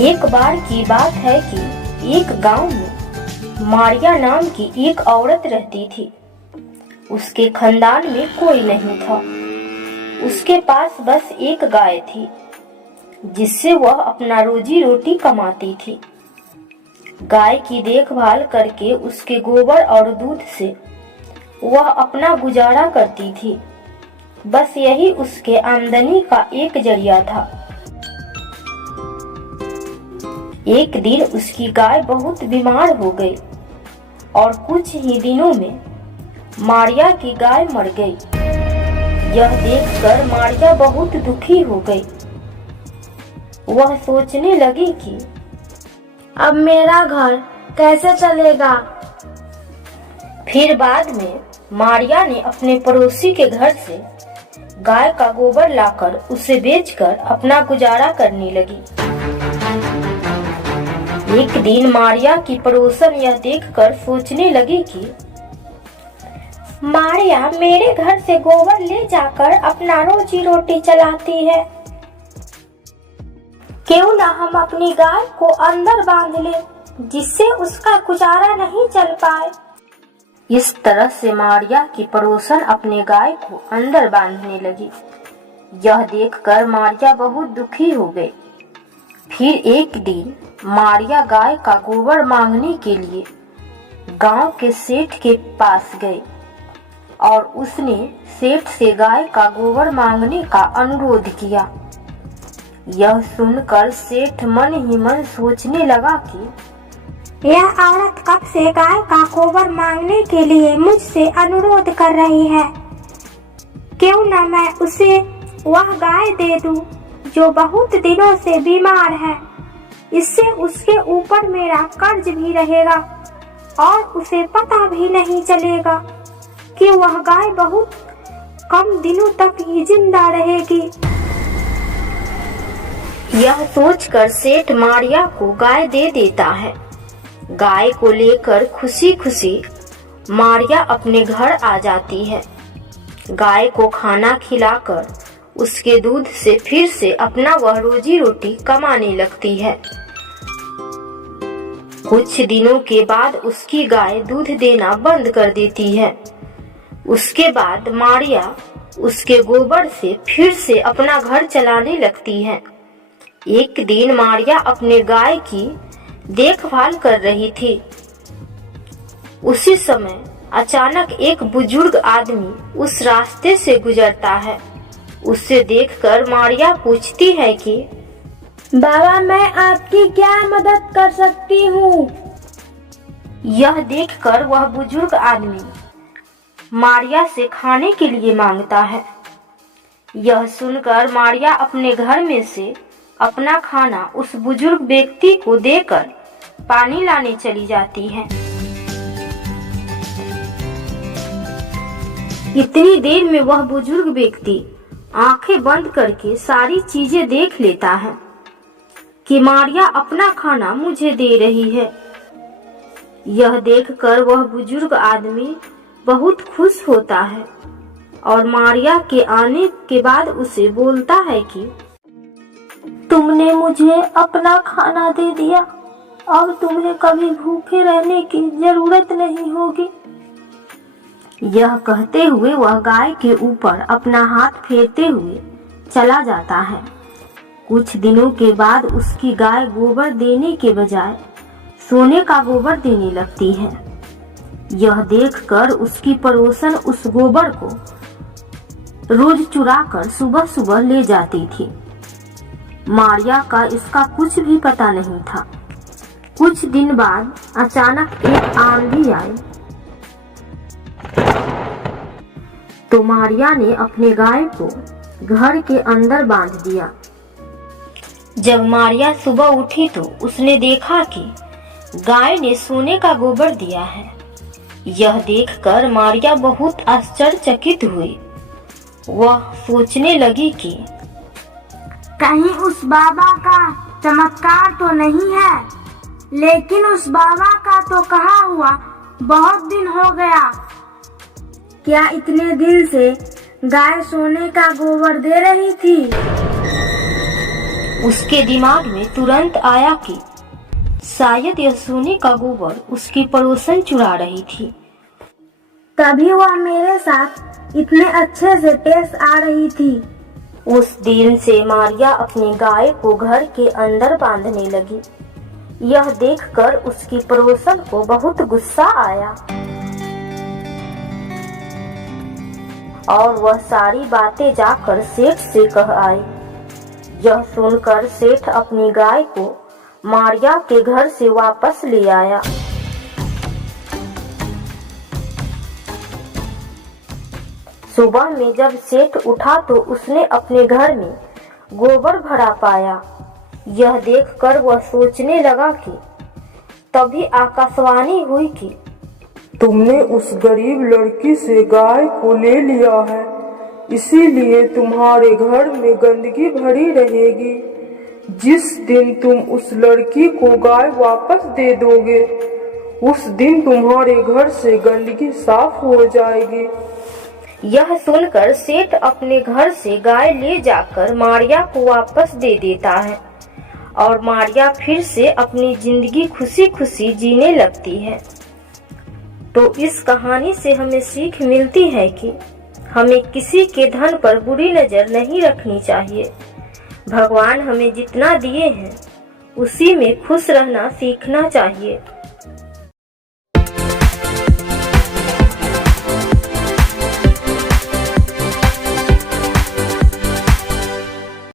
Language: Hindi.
एक बार की बात है कि एक गांव में मारिया नाम की एक औरत रहती थी। उसके खानदान में कोई नहीं था। उसके पास बस एक गाय थी जिससे वह अपना रोजी रोटी कमाती थी। गाय की देखभाल करके उसके गोबर और दूध से वह अपना गुजारा करती थी। बस यही उसके आमदनी का एक जरिया था। एक दिन उसकी गाय बहुत बीमार हो गई और कुछ ही दिनों में मारिया की गाय मर गई। यह देखकर मारिया बहुत दुखी हो गई। वह सोचने लगी कि अब मेरा घर कैसे चलेगा। फिर बाद में मारिया ने अपने पड़ोसी के घर से गाय का गोबर लाकर उसे बेचकर अपना गुजारा करने लगी। एक दिन मारिया की पड़ोसन यह देखकर सोचने लगी कि मारिया मेरे घर से गोबर ले जाकर अपना रोजी रोटी चलाती है। क्यों न हम अपनी गाय को अंदर बांध लें जिससे उसका गुजारा नहीं चल पाए। इस तरह से मारिया की पड़ोसन अपने गाय को अंदर बांधने लगी। यह देखकर मारिया बहुत दुखी हो गई। फिर एक दिन मारिया गाय का गोबर मांगने के लिए गांव के सेठ के पास गई और उसने सेठ से गाय का गोबर मांगने का अनुरोध किया। यह सुनकर सेठ मन ही मन सोचने लगा कि यह औरत कब से गाय का गोबर मांगने के लिए मुझसे अनुरोध कर रही है। क्यों न मैं उसे वह गाय दे दूं जो बहुत दिनों से बीमार है। इससे उसके ऊपर मेरा कर्ज भी रहेगा और उसे पता भी नहीं चलेगा कि वह गाय बहुत कम दिनों तक ही जिंदा रहेगी। यह सोचकर सेठ मारिया को गाय दे देता है। गाय को लेकर खुशी खुशी मारिया अपने घर आ जाती है। गाय को खाना खिलाकर उसके दूध से फिर से अपना वह रोजी रोटी कमाने लगती है। कुछ दिनों के बाद उसकी गाय दूध देना बंद कर देती है। उसके बाद मारिया उसके गोबर से फिर से अपना घर चलाने लगती है। एक दिन मारिया अपने गाय की देखभाल कर रही थी। उसी समय अचानक एक बुजुर्ग आदमी उस रास्ते से गुजरता है। उसे देखकर मारिया पूछती है कि बाबा, मैं आपकी क्या मदद कर सकती हूँ। यह देखकर वह बुजुर्ग आदमी मारिया से खाने के लिए मांगता है। यह सुनकर मारिया अपने घर में से अपना खाना उस बुजुर्ग व्यक्ति को देकर पानी लाने चली जाती है। इतनी देर में वह बुजुर्ग व्यक्ति आंखें बंद करके सारी चीजें देख लेता है कि मारिया अपना खाना मुझे दे रही है। यह देखकर वह बुजुर्ग आदमी बहुत खुश होता है और मारिया के आने के बाद उसे बोलता है कि तुमने मुझे अपना खाना दे दिया, अब तुम्हें कभी भूखे रहने की जरूरत नहीं होगी। यह कहते हुए वह गाय के ऊपर अपना हाथ फेरते हुए चला जाता है। कुछ दिनों के बाद उसकी गाय गोबर देने के बजाय सोने का गोबर देने लगती है। यह देखकर उसकी पड़ोसन उस गोबर को रोज चुराकर सुबह सुबह ले जाती थी। मारिया का इसका कुछ भी पता नहीं था। कुछ दिन बाद अचानक एक आंधी आई तो मारिया ने अपने गाय को घर के अंदर बांध दिया। जब मारिया सुबह उठी तो उसने देखा कि गाय ने सोने का गोबर दिया है। यह देखकर मारिया बहुत आश्चर्यचकित हुई। वह सोचने लगी कि कहीं उस बाबा का चमत्कार तो नहीं है। लेकिन उस बाबा का तो कहा हुआ बहुत दिन हो गया। क्या इतने दिन से गाय सोने का गोबर दे रही थी? उसके दिमाग में तुरंत आया कि शायद यह सोने का गोबर उसकी पड़ोसन चुरा रही थी। तभी वह मेरे साथ इतने अच्छे से पेश आ रही थी। उस दिन से मारिया अपनी गाय को घर के अंदर बांधने लगी। यह देखकर उसकी पड़ोसन को बहुत गुस्सा आया और वह सारी बातें जाकर सेठ से कह आई। यह सुनकर सेठ अपनी गाय को मारिया के घर से वापस ले आया। सुबह में जब सेठ उठा तो उसने अपने घर में गोबर भरा पाया। यह देखकर वह सोचने लगा कि तभी आकाशवाणी हुई कि तुमने उस गरीब लड़की से गाय को ले लिया है, इसीलिए तुम्हारे घर में गंदगी भरी रहेगी। जिस दिन तुम उस लड़की को गाय वापस दे दोगे, उस दिन तुम्हारे घर से गंदगी साफ हो जाएगी। यह सुनकर सेठ अपने घर से गाय ले जाकर मारिया को वापस दे देता है और मारिया फिर से अपनी जिंदगी खुशी खुशी जीने लगती है। तो इस कहानी से हमें सीख मिलती है कि हमें किसी के धन पर बुरी नजर नहीं रखनी चाहिए। भगवान हमें जितना दिए हैं उसी में खुश रहना सीखना चाहिए।